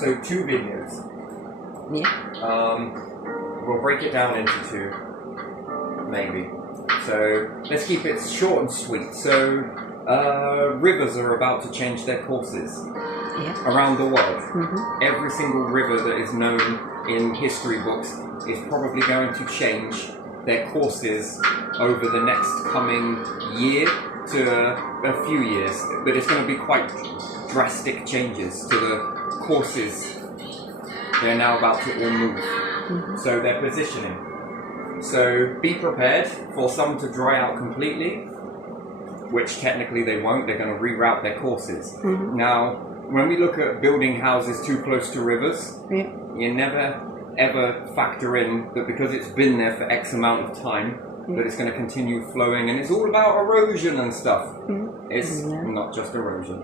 So 2 videos. Yeah. We'll break it down into 2, maybe. So let's keep it short and sweet. So rivers are about to change their courses around the world. Every single river that is known in history books is probably going to change their courses over the next coming year to a few years, but it's going to be quite drastic changes to the courses they're now about to all move. So they're positioning. So be prepared for some to dry out completely, which technically they won't. They're going to reroute their courses. Now, when we look at building houses too close to rivers, you never ever factor in that because it's been there for X amount of time, that it's going to continue flowing, and it's all about erosion and stuff. It's not just erosion.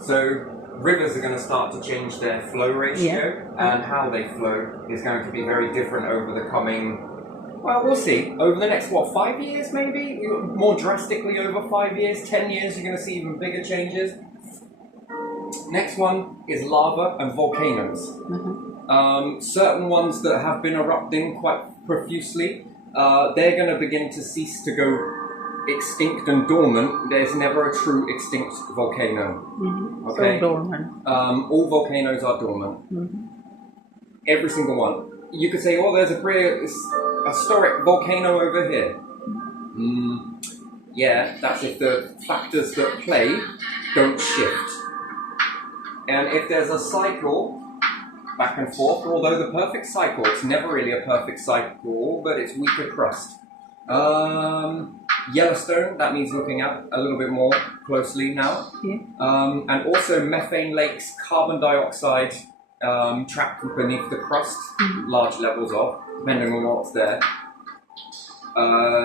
So rivers are going to start to change their flow ratio, and how they flow is going to be very different over the coming, well, we'll see. Over the next, 5 years maybe? More drastically over 5 years, 10 years, you're going to see even bigger changes. Next one is lava and volcanoes. Certain ones that have been erupting quite profusely, they're going to begin to cease to go extinct and dormant. There's never a true extinct volcano. Okay? So dormant. All volcanoes are dormant. Every single one. You could say, oh, there's a historic volcano over here. Yeah, that's if the factors that play don't shift. And if there's a cycle back and forth, although the perfect cycle, it's never really a perfect cycle, but it's weaker crust. Yellowstone, that means looking at a little bit more closely now. And also methane lakes, carbon dioxide trapped beneath the crust, large levels of, depending on what's there.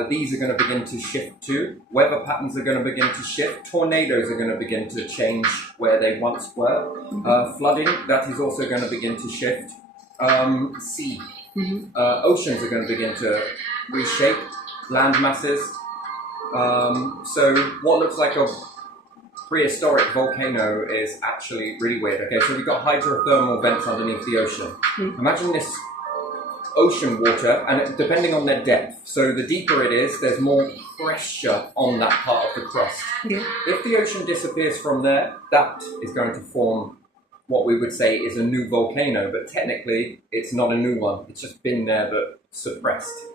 These are going to begin to shift too. Weather patterns are going to begin to shift. Tornadoes are going to begin to change where they once were. Flooding, that is also going to begin to shift. Oceans are going to begin to reshape. Land masses. So what looks like a prehistoric volcano is actually really weird. Okay, so we've got hydrothermal vents underneath the ocean. Imagine this ocean water, and depending on their depth, so the deeper it is, there's more pressure on that part of the crust. If the ocean disappears from there, that is going to form what we would say is a new volcano, but technically it's not a new one. It's just been there but suppressed.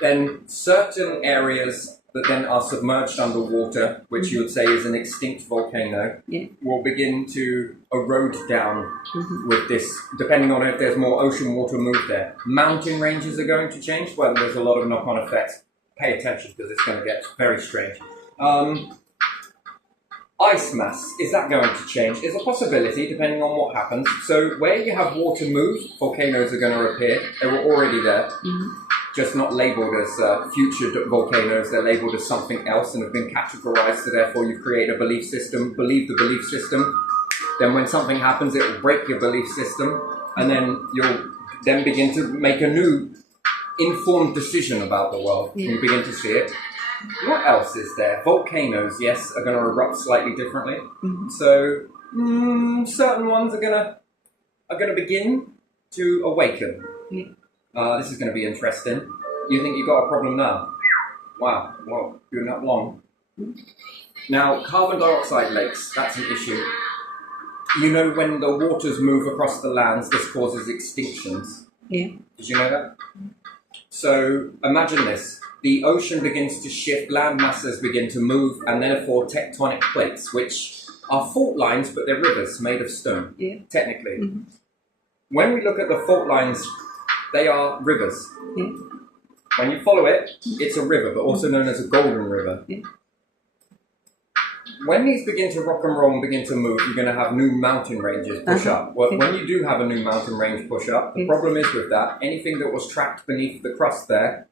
Then certain areas that then are submerged underwater, which you would say is an extinct volcano, will begin to erode down with this, depending on if there's more ocean water moved there. Mountain ranges are going to change. Well, there's a lot of knock-on effects. Pay attention because it's going to get very strange. Ice mass, is that going to change? It's a possibility depending on what happens. So where you have water move, volcanoes are going to appear. They were already there. Just not labelled as future volcanoes, they're labelled as something else and have been categorised, so therefore you create a belief system, believe the belief system, then when something happens it will break your belief system, and then you'll then begin to make a new informed decision about the world, and you begin to see it. What else is there? Volcanoes, yes, are going to erupt slightly differently, so certain ones are going to begin to awaken. This is going to be interesting. You think you've got a problem now? Wow, well, you're not long. Now, carbon dioxide lakes, that's an issue. You know when the waters move across the lands, this causes extinctions. Did you know that? So, imagine this. The ocean begins to shift, land masses begin to move, and therefore tectonic plates, which are fault lines, but they're rivers made of stone, technically. When we look at the fault lines, they are rivers. When you follow it, it's a river, but also known as a golden river. When these begin to rock and roll and begin to move, you're going to have new mountain ranges push up. Well, when you do have a new mountain range push up, the problem is with that, anything that was trapped beneath the crust there,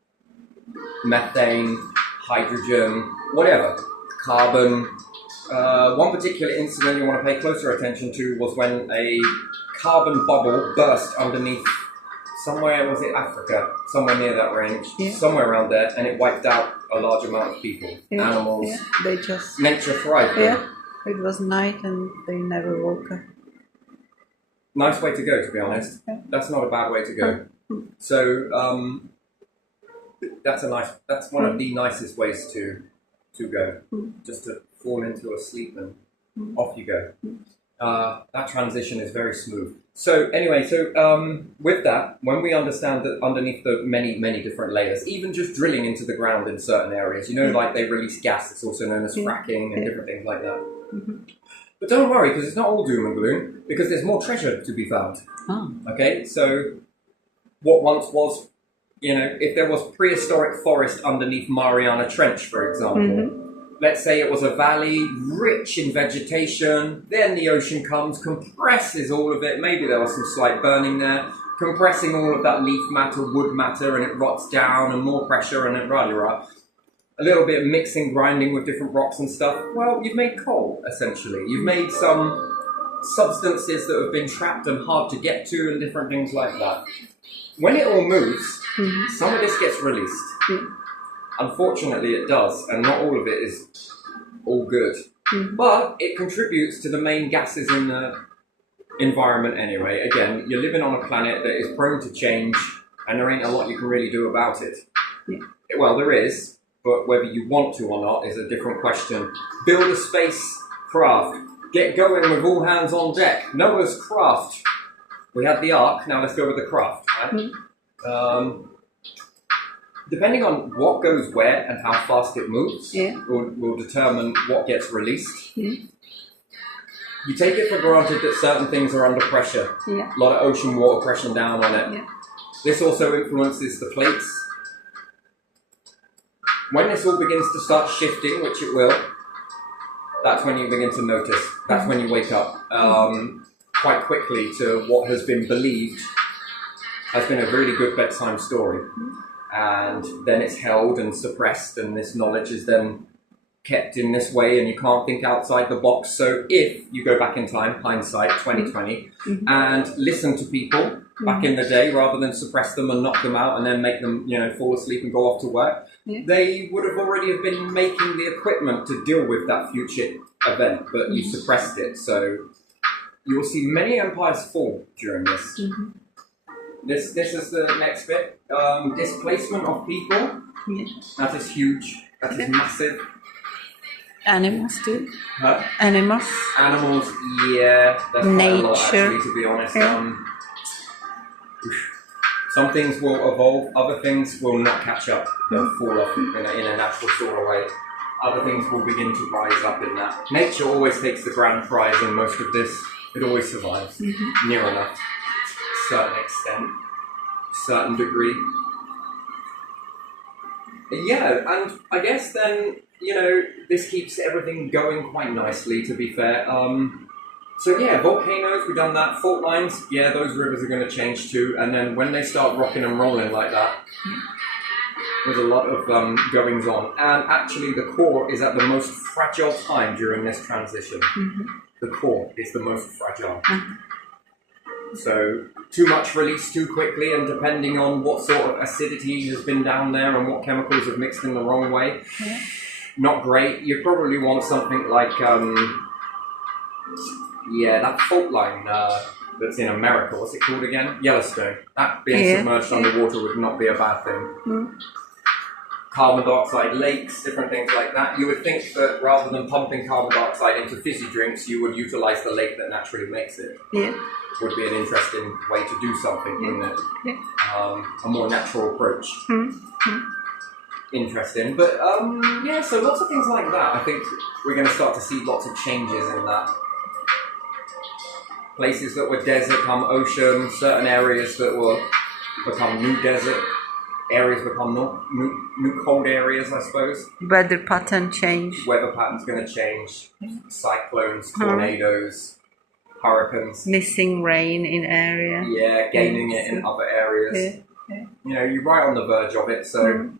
methane, hydrogen, whatever, carbon. One particular incident you want to pay closer attention to was when a carbon bubble burst underneath somewhere, was it Africa? Somewhere near that range, somewhere around there, and it wiped out a large amount of people, animals. They just... Nature thrived. It was night and they never woke up. nice way to go, to be honest. That's not a bad way to go. So that's one of the nicest ways to go, just to fall into a sleep and off you go. That transition is very smooth. So anyway, with that, when we understand that underneath the many different layers, even just drilling into the ground in certain areas, like they release gas, it's also known as fracking and different things like that. But don't worry, because it's not all doom and gloom, because there's more treasure to be found. Okay, so what once was, if there was prehistoric forest underneath Mariana Trench, for example, let's say it was a valley rich in vegetation, then the ocean comes, compresses all of it, maybe there was some slight burning there, compressing all of that leaf matter, wood matter, and it rots down, and more pressure, and it a little bit of mixing, grinding with different rocks and stuff. Well, you've made coal, essentially. You've made some substances that have been trapped and hard to get to, and different things like that. When it all moves, some of this gets released. Unfortunately, it does, and not all of it is all good. But it contributes to the main gases in the environment anyway. Again, you're living on a planet that is prone to change, and there ain't a lot you can really do about it. Well, there is, but whether you want to or not is a different question. Build a spacecraft. Get going with all hands on deck. Noah's craft. We had the Ark, now let's go with the craft. Right? Depending on what goes where and how fast it moves, will determine what gets released. You take it for granted that certain things are under pressure. A lot of ocean water pressing down on it. This also influences the plates. When this all begins to start shifting, which it will, that's when you begin to notice. That's when you wake up quite quickly to what has been believed has been a really good bedtime story. And then it's held and suppressed, and this knowledge is then kept in this way, and you can't think outside the box. So if you go back in time, hindsight 2020, and listen to people back in the day rather than suppress them and knock them out and then make them fall asleep and go off to work, they would have already have been making the equipment to deal with that future event, but you suppressed it. So you will see many empires fall during this. This is the next bit. Displacement of people. That is huge. That is massive. Animals too. Huh? Animals. Animals, yeah. There's quite a lot, actually, to be honest. Some things will evolve. Other things will not catch up. They'll fall off in a natural sort of way. Other things will begin to rise up in that. Nature always takes the grand prize in most of this. It always survives. Near enough. Certain extent, certain degree. Yeah, and I guess then, this keeps everything going quite nicely, to be fair. So yeah, volcanoes, we've done that. Fault lines, yeah, those rivers are going to change too. And then when they start rocking and rolling like that, there's a lot of goings on. And actually the core is at the most fragile time during this transition. The core is the most fragile. So too much released too quickly, and depending on what sort of acidity has been down there and what chemicals have mixed in the wrong way, not great. You probably want something like, that fault line that's in America. What's it called again? Yellowstone. That being submerged underwater would not be a bad thing. Carbon dioxide lakes, different things like that. You would think that rather than pumping carbon dioxide into fizzy drinks, you would utilize the lake that naturally makes it. Would be an interesting way to do something, wouldn't it? A more natural approach. Interesting. But so lots of things like that. I think we're going to start to see lots of changes in that. Places that were desert become ocean, certain areas that will become new desert. Areas become new cold areas, I suppose. Weather pattern change. Weather pattern's going to change. Cyclones, tornadoes, hurricanes. Missing rain in area. Yeah, gaining it in other areas. You're right on the verge of it, so...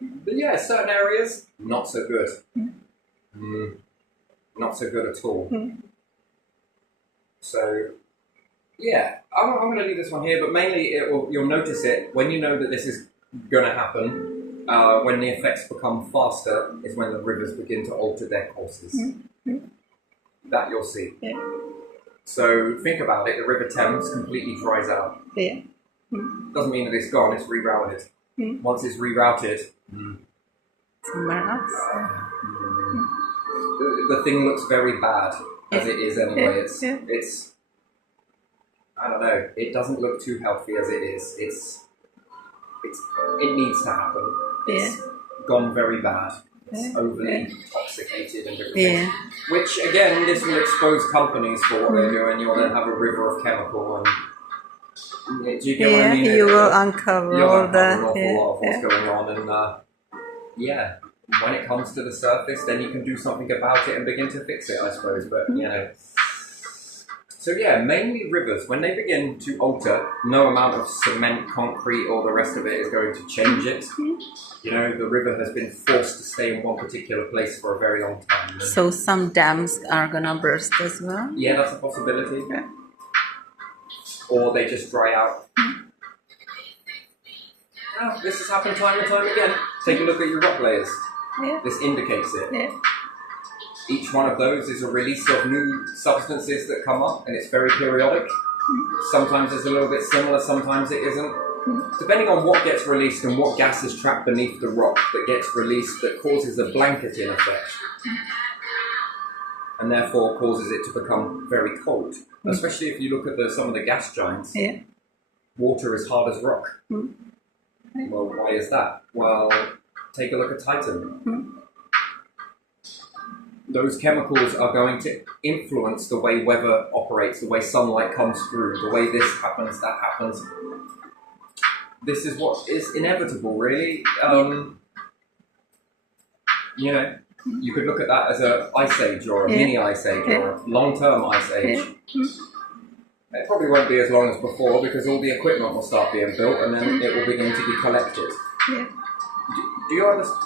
But yeah, certain areas, not so good. Not so good at all. So... Yeah, I'm going to leave this one here, but mainly you'll notice it when you know that this is going to happen. When the effects become faster is when the rivers begin to alter their courses. That you'll see. So think about it, the River Thames completely dries out. Yeah. Doesn't mean that it's gone, it's rerouted. Once it's rerouted, Somewhere else. the thing looks very bad as it is anyway. Yeah. It's I don't know, it doesn't look too healthy as it is. It needs to happen. It's gone very bad. It's overly intoxicated and different things. Which again, this will expose companies for what they're doing. You'll then have a river of chemical and do you get what I mean? You will uncover all an the awful lot of what's going on, and when it comes to the surface, then you can do something about it and begin to fix it, I suppose. But you know, so mainly rivers, when they begin to alter, no amount of cement, concrete, or the rest of it is going to change it. You know, the river has been forced to stay in one particular place for a very long time. So some dams are gonna burst as well? Yeah, that's a possibility. Or they just dry out. This has happened time and time again. Take a look at your rock layers. This indicates it. Each one of those is a release of new substances that come up, and it's very periodic. Sometimes it's a little bit similar, sometimes it isn't. Depending on what gets released and what gas is trapped beneath the rock that gets released, that causes a blanketing effect. And therefore causes it to become very cold. Especially if you look at some of the gas giants. Water is hard as rock. Well, why is that? Well, take a look at Titan. Those chemicals are going to influence the way weather operates, the way sunlight comes through, the way this happens, that happens. This is what is inevitable, really. You know, you could look at that as an ice age or a mini ice age or a long-term ice age. It probably won't be as long as before because all the equipment will start being built and then it will begin to be collected. Do you understand?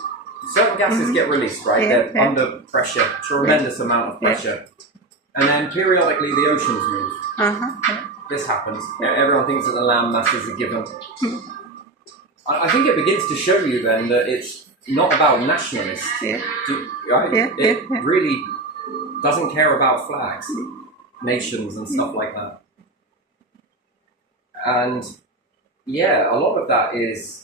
Certain gases get released, right? They're under pressure, tremendous amount of pressure. And then periodically the oceans move. This happens. Everyone thinks that the land mass is a given. I think it begins to show you then that it's not about nationalists. It really doesn't care about flags, nations and stuff like that. And a lot of that is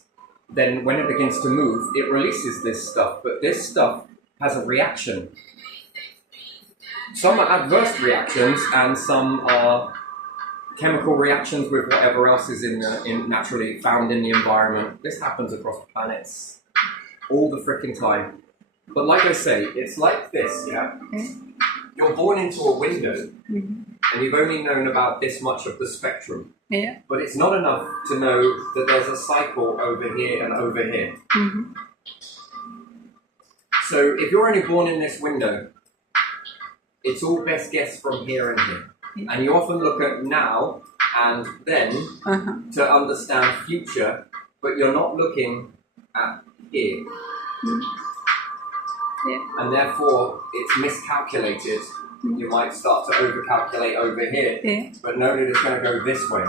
then when it begins to move, it releases this stuff, but this stuff has a reaction. Some are adverse reactions and some are chemical reactions with whatever else is in naturally found in the environment. This happens across planets all the freaking time. But like I say, it's like this, You're born into a window and you've only known about this much of the spectrum. But it's not enough to know that there's a cycle over here and over here. So if you're only born in this window, it's all best guess from here and here. And you often look at now and then to understand future, but you're not looking at here. And therefore, it's miscalculated. You might start to overcalculate over here, but know that it's going to go this way.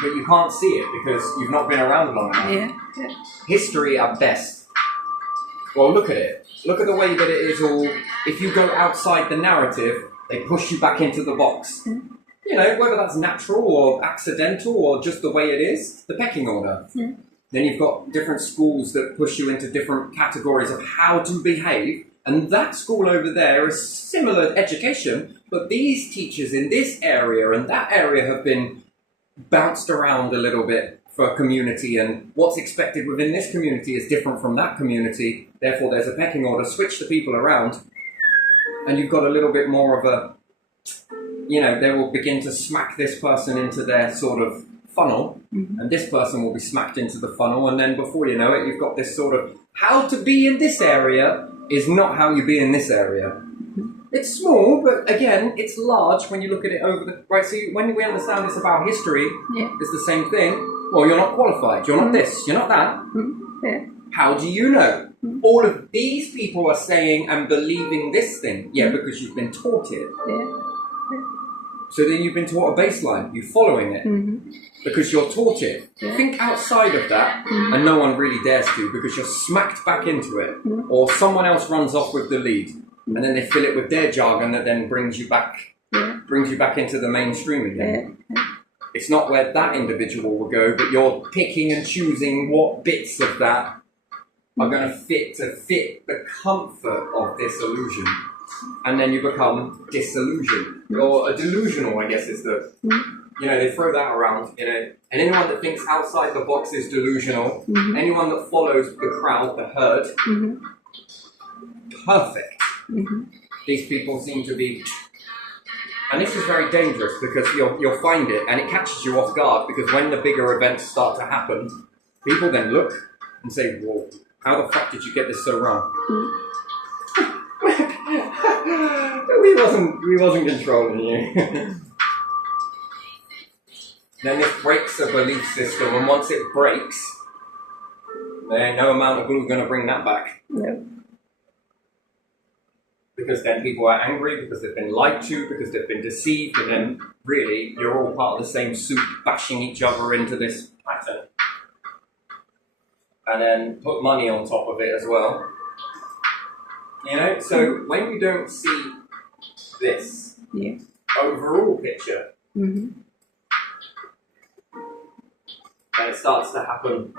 But you can't see it because you've not been around long enough. History at best. Well, look at it. Look at the way that it is all. If you go outside the narrative, they push you back into the box. You know, whether that's natural or accidental or just the way it is, the pecking order. Then you've got different schools that push you into different categories of how to behave. And that school over there is similar education, but these teachers in this area and that area have been bounced around a little bit for community, and what's expected within this community is different from that community. Therefore, there's a pecking order. Switch the people around, and you've got a little bit more of a, you know, they will begin to smack this person into their sort of funnel, and this person will be smacked into the funnel, and then before you know it, you've got this sort of, how to be in this area is not how you be in this area. It's small, but again, it's large when you look at it over the... Right, so when we understand this about history, it's the same thing. Well, you're not qualified, you're not this, you're not that. How do you know? All of these people are saying and believing this thing. Because you've been taught it. So then you've been taught a baseline, you're following it. Because you're taught it. Think outside of that, and no one really dares to, because you're smacked back into it. Or someone else runs off with the lead, and then they fill it with their jargon that then brings you back brings you back into the mainstream again. Yeah. It's not where that individual will go, but you're picking and choosing what bits of that are going to fit the comfort of this illusion. And then you become disillusioned. Or delusional, I guess, is the... You know, they throw that around, you know. And anyone that thinks outside the box is delusional. Anyone that follows the crowd, the herd, perfect. These people seem to be... And this is very dangerous because you'll find it and it catches you off guard, because when the bigger events start to happen, people then look and say, "Whoa, how the fuck did you get this so wrong?" we wasn't controlling you. Then this breaks a belief system, and once it breaks, then no amount of glue is going to bring that back. No. Because then people are angry, because they've been lied to, because they've been deceived, and then really you're all part of the same soup, bashing each other into this pattern. And then put money on top of it as well. You know, so when you don't see this overall picture, and it starts to happen,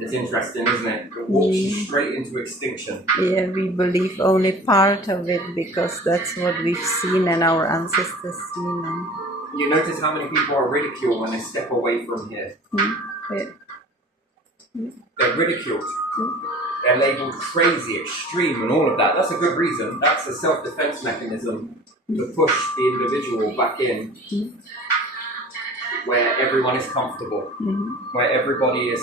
it's interesting, isn't it? It walks you straight into extinction. Yeah, we believe only part of it because that's what we've seen and our ancestors seen. And you notice how many people are ridiculed when they step away from here. They're ridiculed. They're labelled crazy, extreme, and all of that. That's a good reason. That's a self-defense mechanism to push the individual back in where everyone is comfortable, where everybody is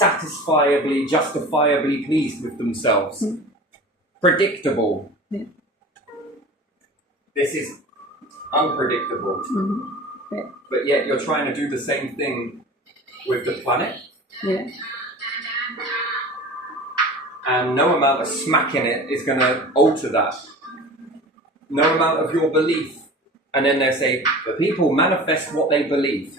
satisfiably, justifiably pleased with themselves. Predictable. This is unpredictable. But yet you're trying to do the same thing with the planet. And no amount of smacking it is going to alter that. No amount of your belief. And then they say, the people manifest what they believe.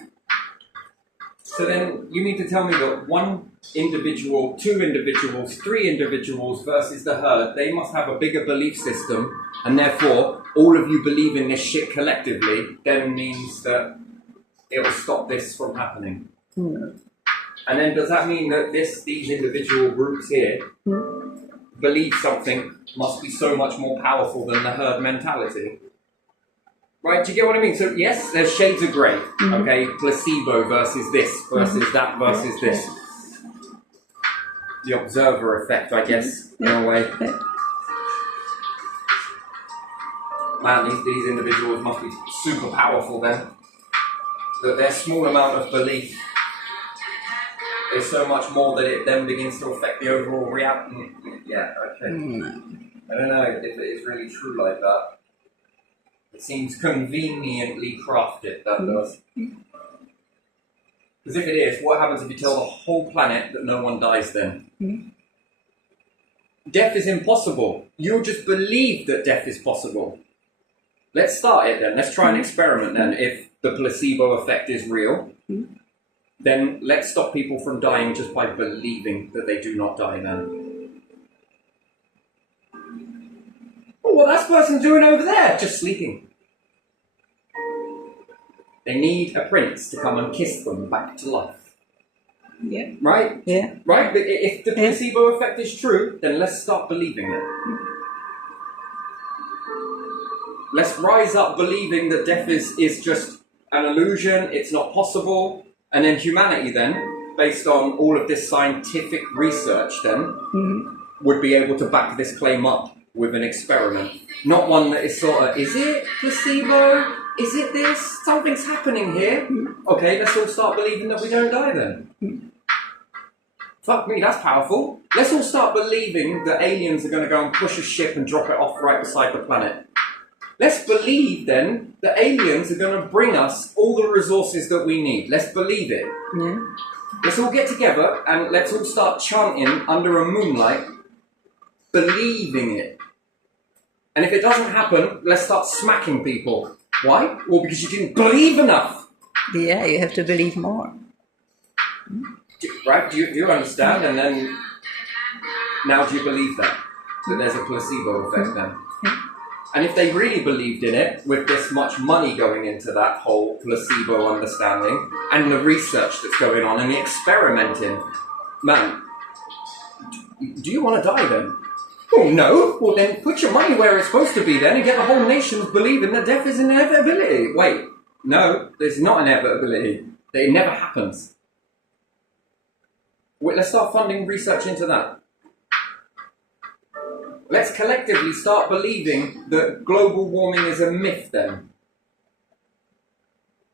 So then you mean to tell me that one individual, two individuals, three individuals versus the herd, they must have a bigger belief system, and therefore all of you believe in this shit collectively, then means that it will stop this from happening. And then does that mean that these individual groups here believe something must be so much more powerful than the herd mentality? Right, do you get what I mean? So yes, there's shades of grey, okay? Placebo versus this, versus that, versus this. The observer effect, I guess, in a way. Man, these individuals must be super powerful then. That their small amount of belief is so much more that it then begins to affect the overall reality. Yeah, okay. I don't know if it is really true like that. It seems conveniently crafted, that does. Because if it is, what happens if you tell the whole planet that no one dies then? Death is impossible. You'll just believe that death is possible. Let's start it then. Let's try an experiment then. If the placebo effect is real, then let's stop people from dying just by believing that they do not die then. Oh, what that person doing over there? Just sleeping. They need a prince to come and kiss them back to life. Yeah. Right? Yeah. Right? But if the placebo effect is true, then let's start believing it. Let's rise up believing that death is just an illusion, it's not possible, and then humanity then, based on all of this scientific research then, would be able to back this claim up with an experiment. Not one that is sort of, is it placebo? Is it this? Something's happening here. Okay, let's all start believing that we don't die then. Fuck me, that's powerful. Let's all start believing that aliens are going to go and push a ship and drop it off right beside the planet. Let's believe then that aliens are going to bring us all the resources that we need. Let's believe it. Let's all get together and let's all start chanting under a moonlight, believing it. And if it doesn't happen, let's start smacking people. Why? Well, because you didn't believe enough. Yeah, you have to believe more. Right? Do you understand? And then, now do you believe that? That there's a placebo effect then? And if they really believed in it, with this much money going into that whole placebo understanding, and the research that's going on, and the experimenting, man, do you want to die then? Oh no, well then put your money where it's supposed to be then, and get the whole nations believing that death is an inevitability. Wait, no, there's not an inevitability. It never happens. Wait, let's start funding research into that. Let's collectively start believing that global warming is a myth then.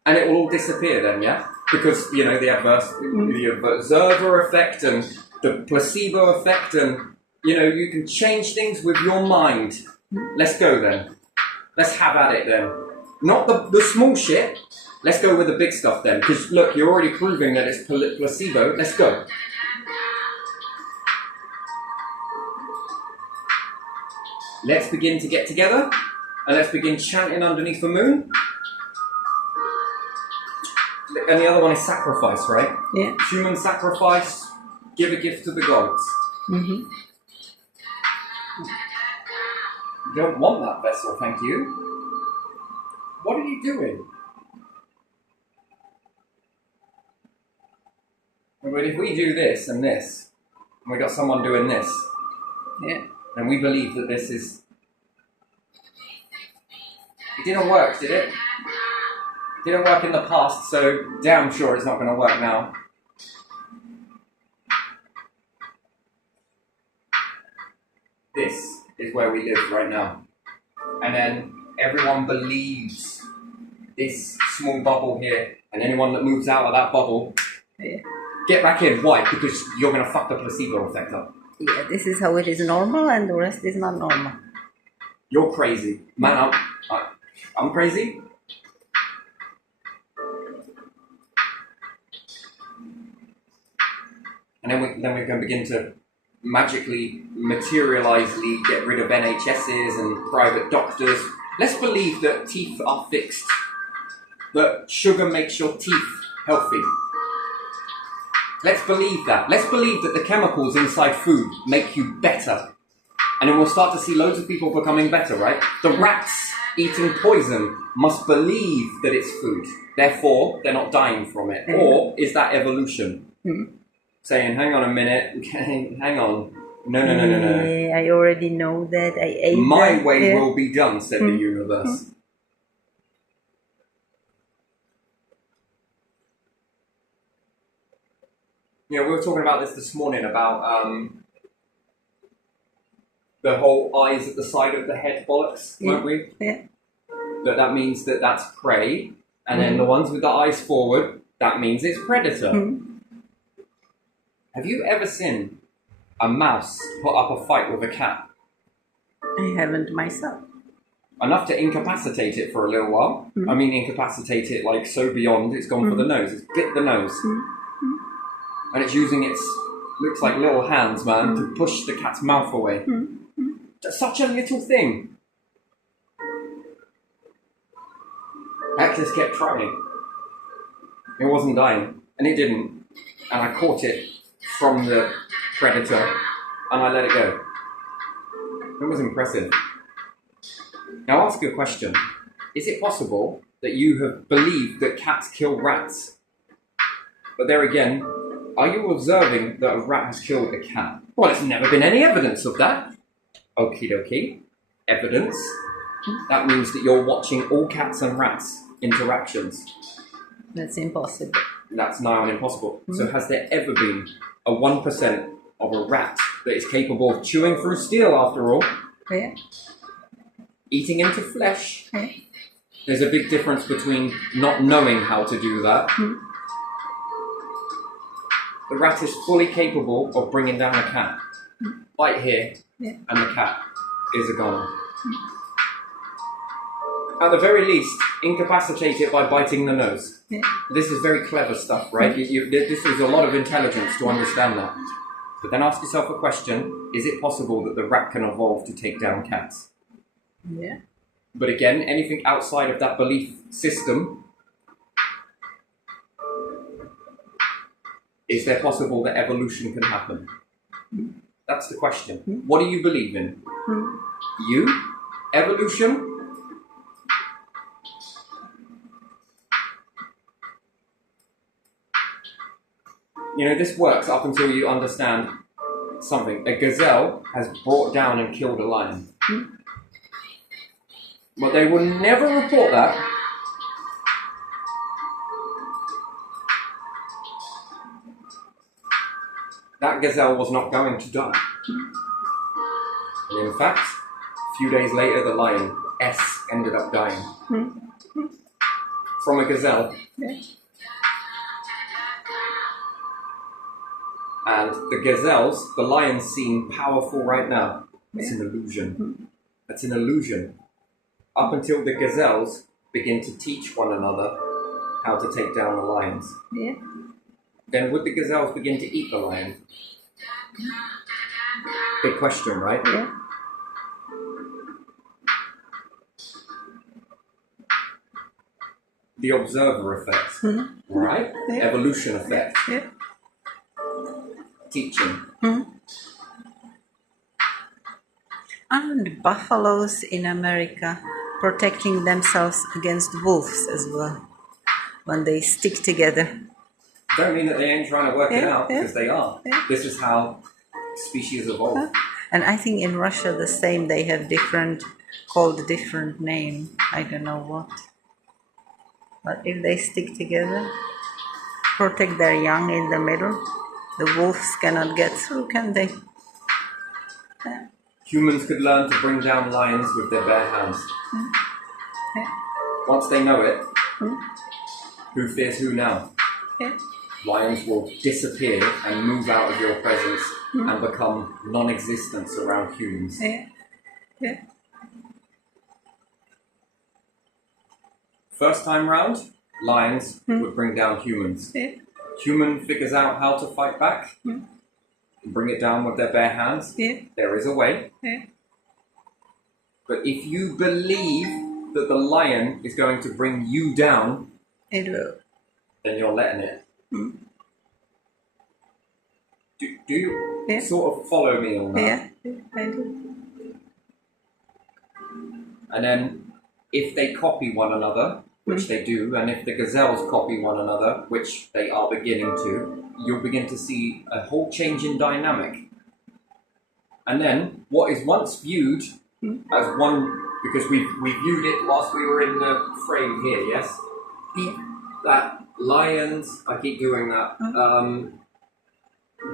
And it will all disappear then, yeah? Because, you know, the observer effect and the placebo effect and, you know, you can change things with your mind. Let's go then. Let's have at it then. Not the small shit. Let's go with the big stuff then. Because, look, you're already proving that it's placebo. Let's go. Let's begin to get together, and let's begin chanting underneath the moon. And the other one is sacrifice, right? Yeah. Human sacrifice, give a gift to the gods. Mm-hmm. You don't want that vessel, thank you. What are you doing? But if we do this, and we got someone doing this, Yeah. and we believe that this is... It didn't work, did it? It didn't work in the past, so damn sure it's not going to work now. This is where we live right now. And then everyone believes this small bubble here, and anyone that moves out of that bubble, Yeah. get back in. Why? Because you're going to fuck the placebo effect up. Yeah, this is how it is normal, and the rest is not normal. You're crazy. Man, I'm crazy. And then we're going to begin to magically, materialisely get rid of NHSs and private doctors. Let's believe that teeth are fixed. That sugar makes your teeth healthy. Let's believe that. Let's believe that the chemicals inside food make you better. And then we'll start to see loads of people becoming better, right? The rats eating poison must believe that it's food. Therefore, they're not dying from it. Or is that evolution? Saying, hang on a minute, hang on. No. I already know that. I ate My that. way Yeah. will be done, said the universe. You know, we were talking about this morning, about the whole eyes at the side of the head bollocks, weren't we? Yeah. That means that that's prey, and then the ones with the eyes forward, that means it's predator. Have you ever seen a mouse put up a fight with a cat? I haven't myself. Enough to incapacitate it for a little while. I mean, incapacitate it like so beyond, it's gone for the nose. It's bit the nose. And it's using its, looks like little hands, man, to push the cat's mouth away. Such a little thing. I just kept trying. It wasn't dying, and it didn't. And I caught it from the predator, and I let it go. It was impressive. Now I'll ask you a question. Is it possible that you have believed that cats kill rats? But there again, are you observing that a rat has killed a cat? Well, there's never been any evidence of that. Okie dokie. Evidence. That means that you're watching all cats and rats interactions. That's impossible. That's nigh on impossible. So has there ever been a 1% of a rat that is capable of chewing through steel after all? Yeah. Eating into flesh? Yeah. There's a big difference between not knowing how to do that. The rat is fully capable of bringing down a cat. Bite here, and the cat is a goner. At the very least, incapacitate it by biting the nose. Yeah. This is very clever stuff, right? This is a lot of intelligence to understand that. But then ask yourself a question, is it possible that the rat can evolve to take down cats? Yeah. But again, anything outside of that belief system, is there possible that evolution can happen? That's the question. What do you believe in? You Evolution. You know, this works up until you understand something. A gazelle has brought down and killed a lion. But they will never report that. That gazelle was not going to die. And in fact, a few days later, the lion S ended up dying from a gazelle. Yeah. And the gazelles, the lions seem powerful right now. It's an illusion. It's an illusion. Up until the gazelles begin to teach one another how to take down the lions. Yeah. Then would the gazelles begin to eat the lion? Big question, right? Yeah. The observer effect, right? Yeah. Evolution effect. Yeah. Teaching. And buffaloes in America protecting themselves against wolves as well when they stick together. Don't mean that they ain't trying to work it Yeah, out, yeah. because they are. Yeah. This is how species evolve. And I think in Russia the same, they have called different name. I don't know what. But if they stick together, protect their young in the middle, the wolves cannot get through, can they? Yeah. Humans could learn to bring down lions with their bare hands. Yeah. Once they know it, who fears who now? Yeah. Lions will disappear and move out of your presence and become non-existent around humans. Yeah. Yeah. First time round, lions would bring down humans. Yeah. Human figures out how to fight back and bring it down with their bare hands. Yeah. There is a way. Yeah. But if you believe that the lion is going to bring you down, It will. then you're letting it. Do you sort of follow me on that? Yeah. I do. And then if they copy one another, which they do, and if the gazelles copy one another, which they are beginning to, you'll begin to see a whole change in dynamic. And then what is once viewed as one, because we viewed it whilst we were in the frame here, yes? Yeah. That lions, I keep doing that,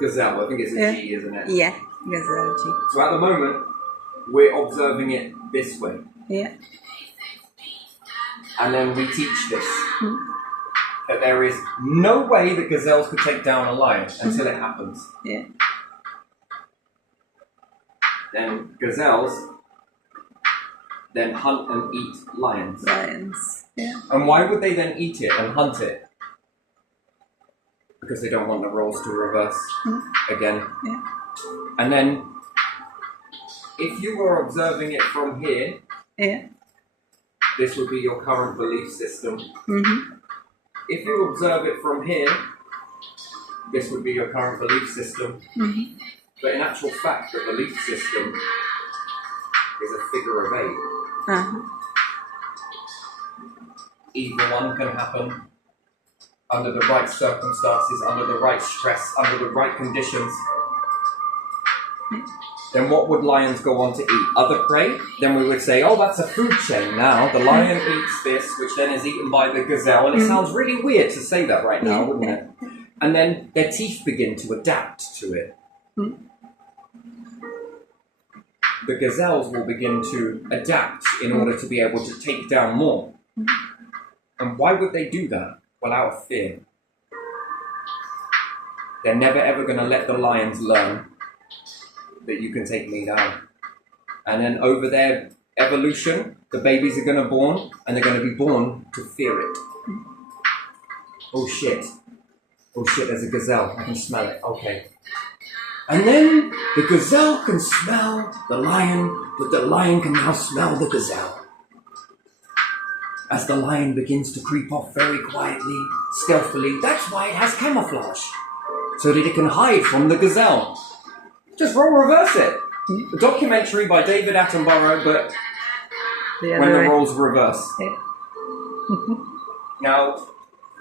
gazelle, I think it's a G, isn't it? Yeah. Gazelle. So at the moment, we're observing it this way. Yeah. And then we teach this. That there is no way that gazelles could take down a lion until it happens. Yeah. Then gazelles then hunt and eat lions. Lions. Yeah. And why would they then eat it and hunt it? Because they don't want the roles to reverse again. Yeah. And then if you were observing it from here, Yeah. this would be your current belief system. Mm-hmm. If you observe it from here, this would be your current belief system. Mm-hmm. But in actual fact, the belief system is a figure of 8. Uh-huh. Either one can happen under the right circumstances, under the right stress, under the right conditions. Then what would lions go on to eat? Other prey? Then we would say, oh, that's a food chain now. The lion eats this, which then is eaten by the gazelle. And it sounds really weird to say that right now, wouldn't it? And then their teeth begin to adapt to it. The gazelles will begin to adapt in order to be able to take down more. And why would they do that? Well, out of fear. They're never ever going to let the lions learn that you can take me down. And then over their evolution, the babies are going to born, and they're going to be born to fear it. Oh shit, there's a gazelle, I can smell it, okay. And then the gazelle can smell the lion, but the lion can now smell the gazelle. As the lion begins to creep off very quietly, stealthily, that's why it has camouflage, so that it can hide from the gazelle. Just role reverse it. A documentary by David Attenborough, but The when the other- roles reverse. Yeah. Now,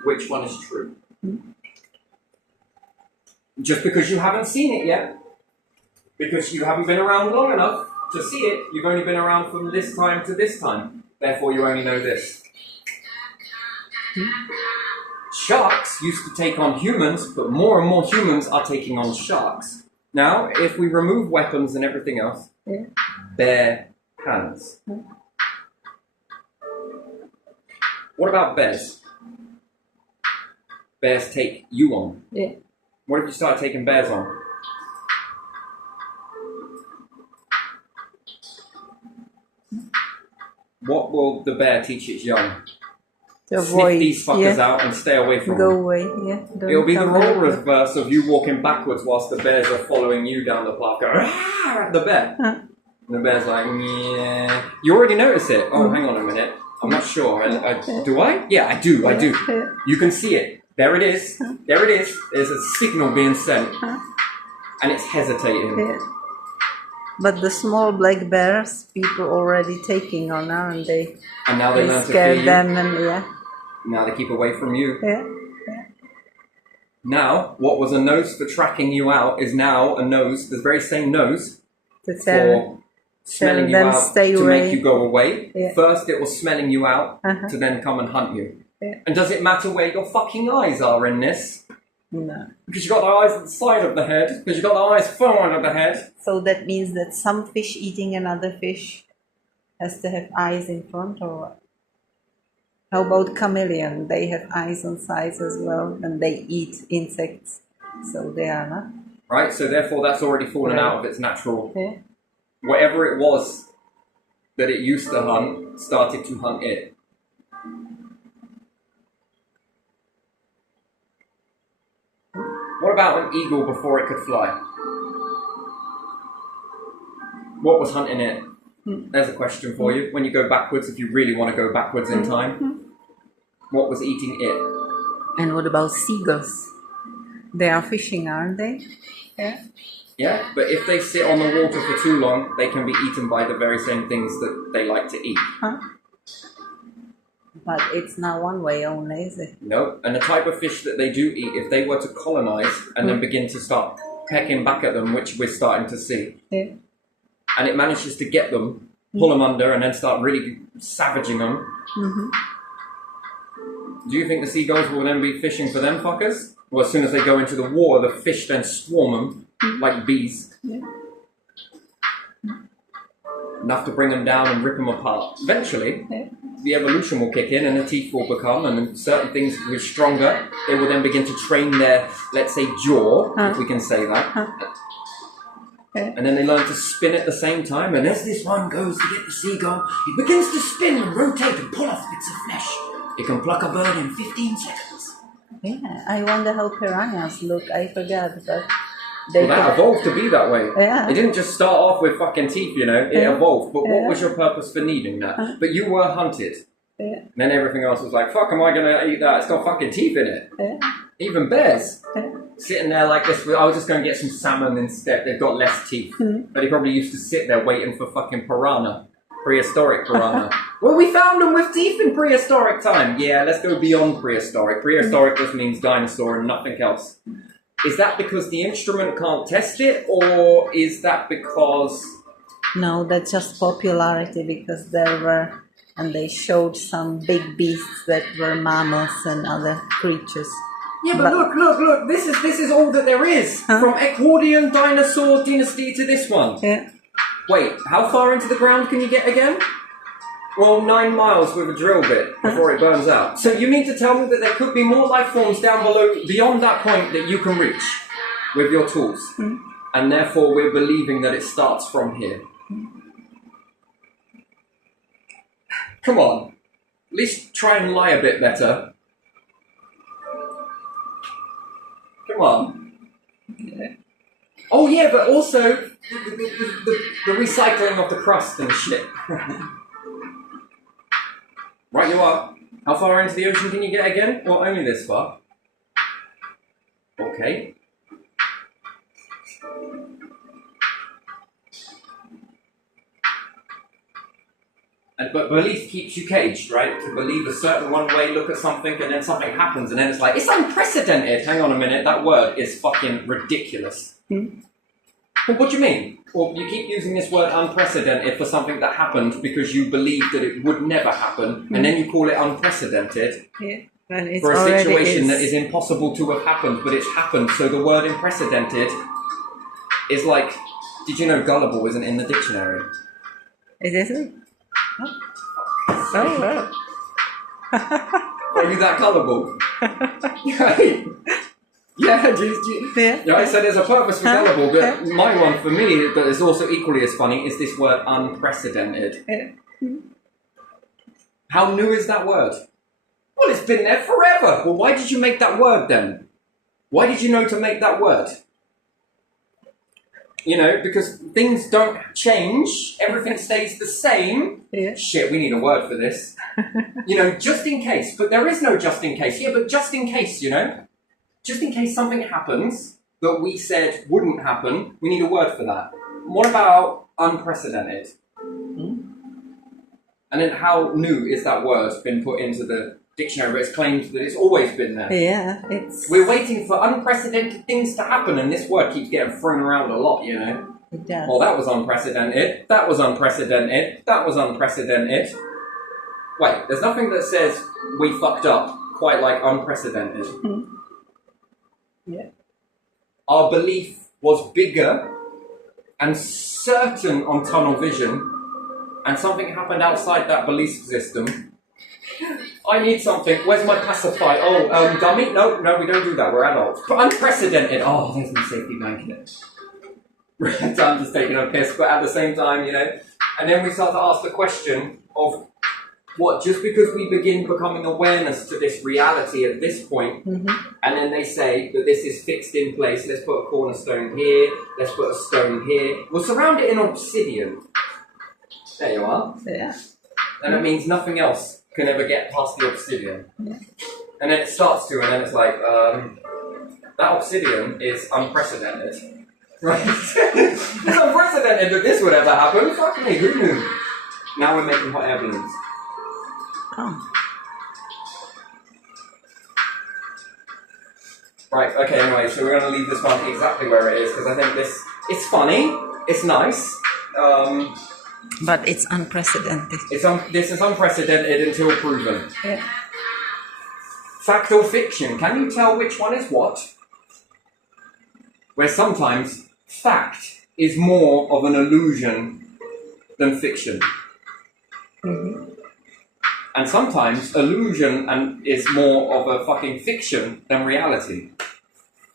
which one is true? Just because you haven't seen it yet, because you haven't been around long enough to see it, you've only been around from this time to this time. Therefore, you only know this. Sharks used to take on humans, but more and more humans are taking on sharks. Now, if we remove weapons and everything else, Yeah. bare hands. What about bears? Bears take you on. Yeah. What if you start taking bears on? What will the bear teach its young? To Sniff avoid. these fuckers Yeah. out and stay away from Go them. away. Yeah. Don't It'll be the come role back. reverse of you walking backwards whilst the bears are following you down the path. Going, "Ah!" at the bear. Huh. And the bear's like, yeah. You already notice it. Oh, hang on a minute. I'm not sure. Do I? Yeah, I do. I do. Yeah. You can see it. There it is. There it is. There's a signal being sent. And it's hesitating. Yeah. But the small black bears, people already taking on now, and they And now they learn to scare fear you. them, and yeah. Now they keep away from you. Yeah. Now, what was a nose for tracking you out is now a nose, the very same nose, To tell. for smelling you them out stay to away. make you go away. Yeah. First, it was smelling you out Uh-huh. to then come and hunt you. Yeah. And does it matter where your fucking eyes are in this? No. Because you got the eyes at the side of the head. Because you got the eyes forward of the head. So that means that some fish eating another fish has to have eyes in front, or what? How about chameleon? They have eyes on sides as well, and they eat insects. So they are not. Right? So therefore, that's already fallen Right. out of its natural. Yeah. Whatever it was that it used to hunt, started to hunt it. What about an eagle before it could fly? What was hunting it? There's a question for you. When you go backwards, if you really want to go backwards in time, what was eating it? And what about seagulls? They are fishing, aren't they? Yeah. Yeah, but if they sit on the water for too long, they can be eaten by the very same things that they like to eat. Huh? But it's not one way only, is it? No, and the type of fish that they do eat, if they were to colonize and then begin to start pecking back at them, which we're starting to see, Yeah. and it manages to get them, pull them under, and then start really savaging them, do you think the seagulls will then be fishing for them fuckers? Well, as soon as they go into the water, the fish then swarm them like bees. Yeah. Enough to bring them down and rip them apart. Eventually, Yeah. the evolution will kick in and the teeth will become, and certain things will be stronger. They will then begin to train their, let's say, jaw, if we can say that. Yeah. And then they learn to spin at the same time, and as this one goes to get the seagull, it begins to spin and rotate and pull off bits of flesh. It can pluck a bird in 15 seconds. Yeah. I wonder how piranhas look. I forgot, but they Well, that evolved to be that way. Yeah. It didn't just start off with fucking teeth, you know. It Yeah. evolved. But what Yeah. was your purpose for needing that? But you were hunted. Yeah. And then everything else was like, fuck, am I going to eat that? It's got fucking teeth in it. Yeah. Even bears. Yeah. Sitting there like this, I was just going to get some salmon instead. They've got less teeth. But he probably used to sit there waiting for fucking piranha. Prehistoric piranha. Well, we found them with teeth in prehistoric time. Yeah, let's go beyond prehistoric. Prehistoric just means dinosaur and nothing else. Is that because the instrument can't test it, or is that because... No, that's just popularity because there were, and they showed some big beasts that were mammals and other creatures. Yeah, but look, this is all that there is. From Ecuadorian dinosaur dynasty to this one. Yeah. Wait, how far into the ground can you get again? Well, 9 miles with a drill bit before it burns out. So you mean to tell me that there could be more life forms down below, beyond that point that you can reach with your tools. And therefore we're believing that it starts from here. Come on. At least try and lie a bit better. Come on. Oh yeah, but also the recycling of the crust and shit. Right you are. How far into the ocean can you get again? Well, only this far. Okay. But belief keeps you caged, right? To believe a certain one way, look at something, and then something happens, and then it's like, it's unprecedented. Hang on a minute, that word is fucking ridiculous. Well, what do you mean? Well, you keep using this word unprecedented for something that happened because you believed that it would never happen, and then you call it unprecedented for a situation that is impossible to have happened, but it's happened. So the word unprecedented is like, did you know gullible isn't in the dictionary? It isn't? Oh, Are you that gullible? Right. Yeah, so there's a purpose for gullible, but my one for me that is also equally as funny is this word unprecedented. How new is that word? Well, it's been there forever. Well, why did you make that word then? Why did you know to make that word? You know, because things don't change, everything stays the same. Shit, we need a word for this. You know, just in case, but there is no just in case. Yeah, but just in case, you know? Just in case something happens that we said wouldn't happen, we need a word for that. What about unprecedented? And then how new is that word been put into the dictionary, but it's claimed that it's always been there? Yeah, it's... We're waiting for unprecedented things to happen, and this word keeps getting thrown around a lot, you know? It does. Well, that was unprecedented, that was unprecedented, that was unprecedented. Wait, there's nothing that says we fucked up quite like unprecedented. Yeah. Our belief was bigger and certain on tunnel vision, and something happened outside that belief system. I need something. Where's my pacifier? Oh, dummy? No, we don't do that. We're adults. But unprecedented. Oh, there's my safety blanket. I'm just taking a piss, but at the same time, you know. And then we start to ask the question of what, just because we begin becoming awareness to this reality at this point, and then they say that this is fixed in place, let's put a cornerstone here, let's put a stone here. We'll surround it in obsidian. There you are. Yeah. And it means nothing else can ever get past the obsidian. Yeah. And then it starts to, and then it's like, that obsidian is unprecedented. Right? It's unprecedented that this would ever happen. Fuck me, who knew? Now we're making hot air balloons. Oh. Right, okay, anyway, so we're going to leave this one exactly where it is, because I think it's funny, it's nice, but it's unprecedented. This is unprecedented until proven. Yeah. Fact or fiction, can you tell which one is what? Where sometimes fact is more of an illusion than fiction. And sometimes illusion is more of a fucking fiction than reality.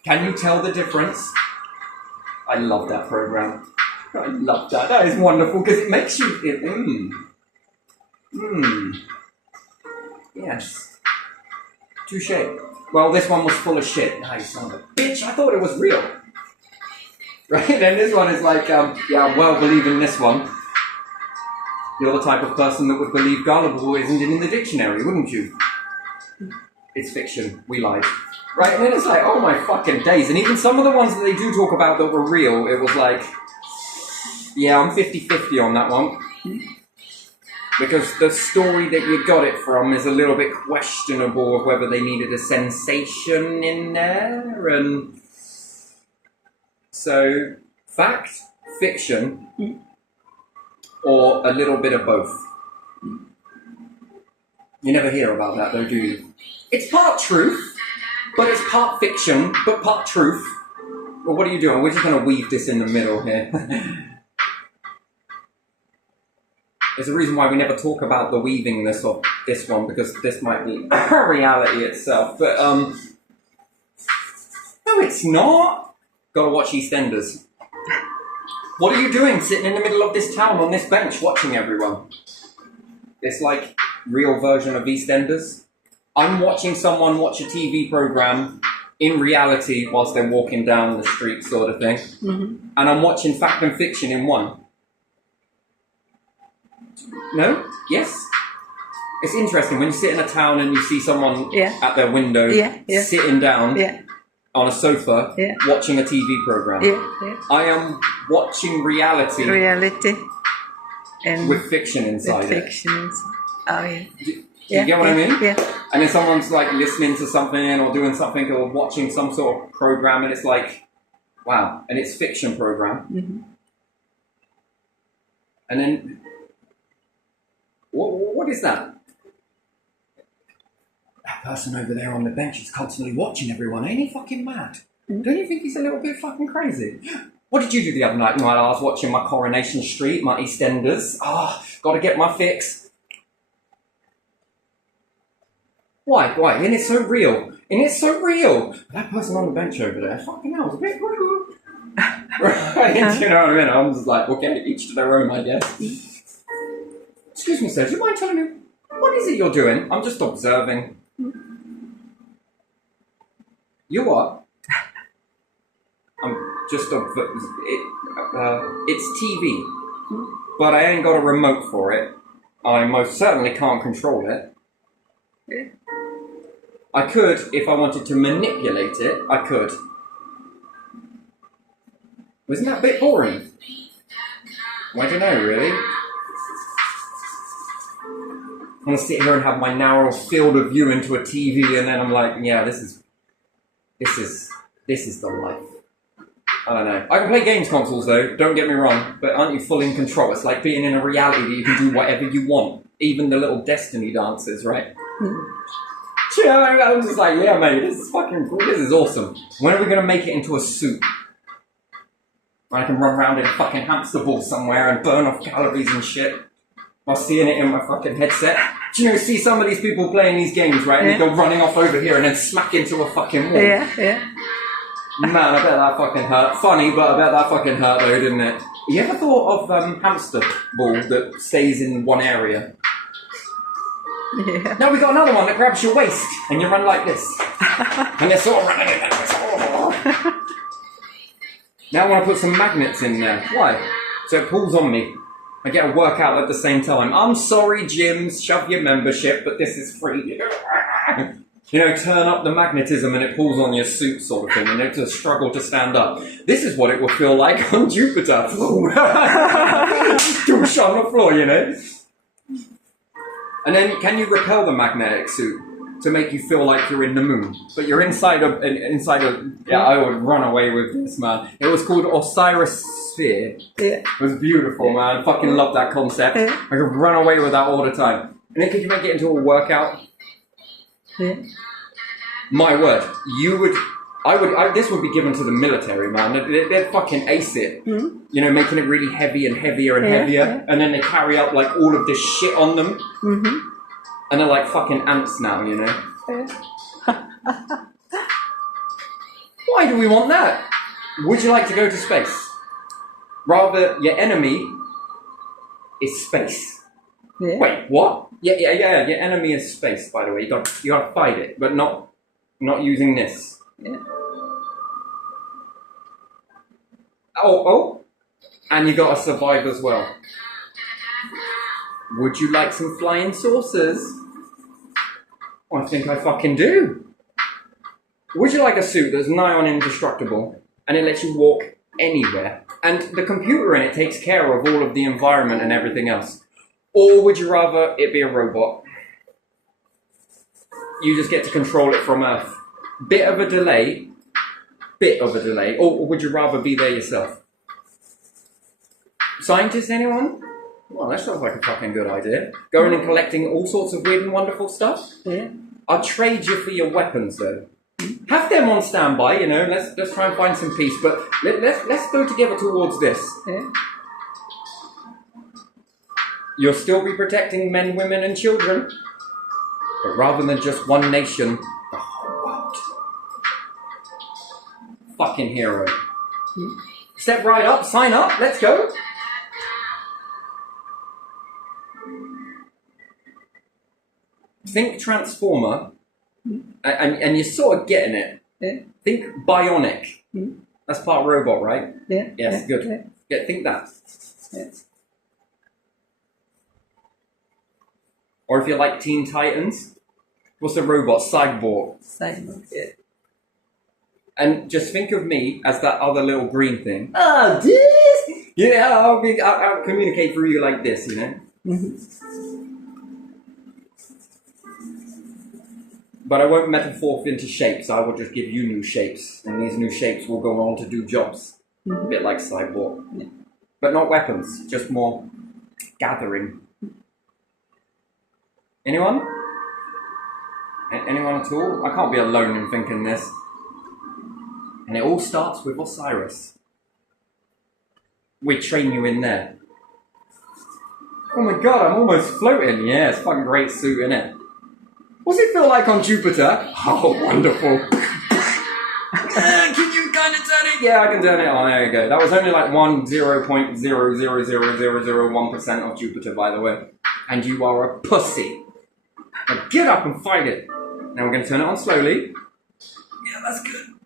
Can you tell the difference? I love that program. I love that. That is wonderful because it makes you... Yes. Touche. Well, this one was full of shit. Ah, you son of a bitch. I thought it was real. Right? And this one is like, yeah, I well believe in this one. You're the type of person that would believe gullible isn't in the dictionary, wouldn't you? It's fiction. We lied. Right? And then it's like, oh my fucking days. And even some of the ones that they do talk about that were real, it was like, yeah, I'm 50-50 on that one. Because the story that you got it from is a little bit questionable of whether they needed a sensation in there. And so, fact, fiction, or a little bit of both. You never hear about that though, do you? It's part truth, but it's part fiction, but part truth. Well, what are you doing? We're just going to weave this in the middle here. There's a reason why we never talk about the weavingness of this one, because this might be reality itself. But, no, it's not. Gotta watch EastEnders. What are you doing sitting in the middle of this town on this bench watching everyone? It's like real version of EastEnders. I'm watching someone watch a TV program in reality whilst they're walking down the street sort of thing. And I'm watching fact and fiction in one. No? Yes? It's interesting when you sit in a town and you see someone at their window sitting down on a sofa watching a TV program. I am watching reality. and with fiction inside with fiction. Oh yeah. Do you get what I mean? Yeah. And then someone's like listening to something or doing something or watching some sort of program, and it's like, wow, and it's fiction program. Mm-hmm. And then, what is that? That person over there on the bench is constantly watching everyone. Ain't he fucking mad? Mm-hmm. Don't you think he's a little bit fucking crazy? What did you do the other night? I was watching my Coronation Street, my EastEnders. Got to get my fix. Why? And it's so real. That person on the bench over there, fucking hell, it's a bit rude. Right? You know what I mean? I'm just like, okay, each to their own, I guess. Excuse me, sir, do you mind telling me, what is it you're doing? I'm just observing. You what? I'm just it's TV, but I ain't got a remote for it. I most certainly can't control it. I could, if I wanted to manipulate it, I could. Wasn't that a bit boring? I don't know, really. I want to sit here and have my narrow field of view into a TV, and then I'm like, yeah, this is the life. I don't know. I can play games consoles though, don't get me wrong, but aren't you fully in control? It's like being in a reality that you can do whatever you want, even the little Destiny dances, right? Yeah, I'm just like, yeah, mate, this is awesome. When are we going to make it into a suit? I can run around in a fucking hamster ball somewhere and burn off calories and shit while seeing it in my fucking headset. Do you know, see some of these people playing these games, right? And they go running off over here and then smack into a fucking wall. Yeah. Man, I bet that fucking hurt. Funny, but I bet that fucking hurt though, didn't it? You ever thought of hamster ball that stays in one area? Yeah. Now we got another one that grabs your waist and you run like this. And they're sort of running like this. Now I want to put some magnets in there. Why? So it pulls on me. I get a workout at the same time. I'm sorry, gyms, shove your membership, but this is free. You know, turn up the magnetism and it pulls on your suit sort of thing, and it's a struggle to stand up. This is what it will feel like on Jupiter. Douche on the floor, you know. And then, can you repel the magnetic suit to make you feel like you're in the moon? But you're inside a... Yeah, I would run away with this, man. It was called Osiris Sphere. Yeah. It was beautiful, man. I fucking love that concept. Yeah. I could run away with that all the time. And then could you make it into a workout? Yeah. My word, this would be given to the military, man. They'd fucking ace it. Mm-hmm. You know, making it really heavy and heavier and heavier. Yeah. And then they carry up like all of this shit on them. Mm-hmm. And they're like fucking ants now, you know. Yeah. Why do we want that? Would you like to go to space? Rather, your enemy is space. Yeah. Wait, what? Yeah. Your enemy is space, by the way. You got to fight it, but not using this. Yeah. Oh, and you got to survive as well. Would you like some flying saucers? I think I fucking do. Would you like a suit that's nigh on indestructible and it lets you walk anywhere? And the computer in it takes care of all of the environment and everything else. Or would you rather it be a robot? You just get to control it from Earth. Bit of a delay. Or would you rather be there yourself? Scientists, anyone? Well, that sounds like a fucking good idea. Going and collecting all sorts of weird and wonderful stuff? Yeah. I'll trade you for your weapons, though. Have them on standby, you know. Let's try and find some peace, but let's go together towards this. Yeah. You'll still be protecting men, women, and children, but rather than just one nation, the whole world. Fucking hero. Step right up, sign up, let's go. Think Transformer, and you're sort of getting it. Yeah. Think Bionic. Mm. That's part robot, right? Yeah. Yes, good. Yeah, think that. Yeah. Or if you like Teen Titans, what's the robot? Cyborg. Cyborg, yeah. And just think of me as that other little green thing. Oh, this! Yeah, I'll communicate through you like this, you know. But I won't metamorph into shapes. I will just give you new shapes, and these new shapes will go on to do jobs, a bit like Cyborg, but not weapons, just more gathering. Anyone? Anyone at all? I can't be alone in thinking this. And it all starts with Osiris. We train you in there. Oh my god, I'm almost floating. Yeah, it's a fucking great suit, isn't it? What's it feel like on Jupiter? Oh, wonderful. Can you kind of turn it? Yeah, I can turn it on. There you go. That was only like 0.0000001% of Jupiter, by the way. And you are a pussy. Now get up and fight it. Now we're going to turn it on slowly. Yeah, that's good.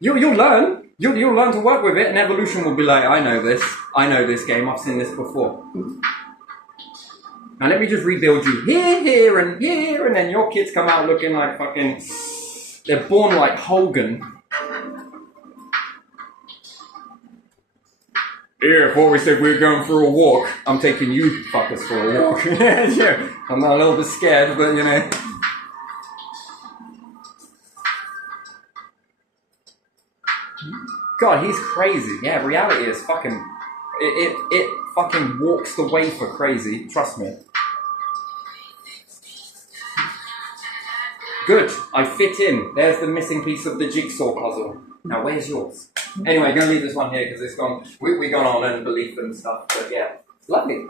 You'll learn. You'll learn to work with it, and evolution will be like, I know this game, I've seen this before. Now let me just rebuild you here, and then your kids come out looking like fucking... They're born like Hogan. Yeah, before we said we were going for a walk, I'm taking you fuckers for a walk. Yeah, I'm not a little bit scared, but you know... God, he's crazy. Yeah, reality is fucking... It fucking walks the way for crazy. Trust me. Good. I fit in. There's the missing piece of the jigsaw puzzle. Now, where's yours? Anyway, I'm going to leave this one here because it's gone... We've gone on and belief and stuff. But yeah, lovely.